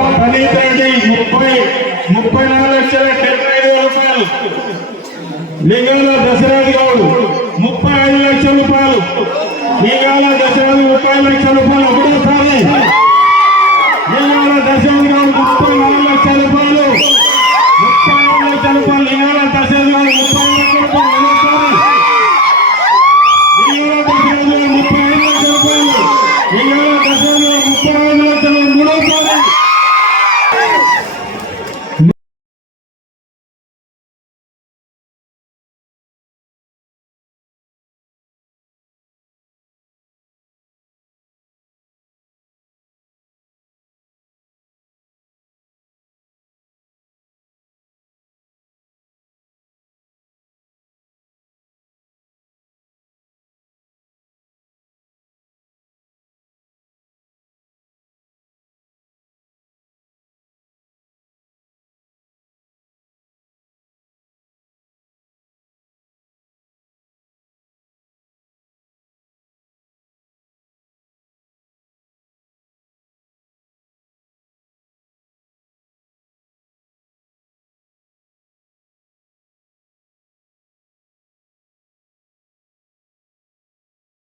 ముప్పై ముప్పై నాలుగు లక్షల డెబ్బై ఐదు రూపాయలు. లింగాల దశరాజు గౌడు ముప్పై ఐదు లక్షల రూపాయలు. లింగాల దశరాజు ముప్పై లక్షల రూపాయలు. ఒకటోసారి. లింగాల దశరాజు గౌడు ముప్పై నాలుగు లక్షల రూపాయలు. ముప్పై నాలుగు లక్షల రూపాయలు. లింగాల దశరాజు ముప్పై లక్షల రూపాయలు. లింగాల దశరాజు ముప్పై ఐదు లక్షల రూపాయలు. లింగాల దశరాజు ముప్పై ఐదు లక్షల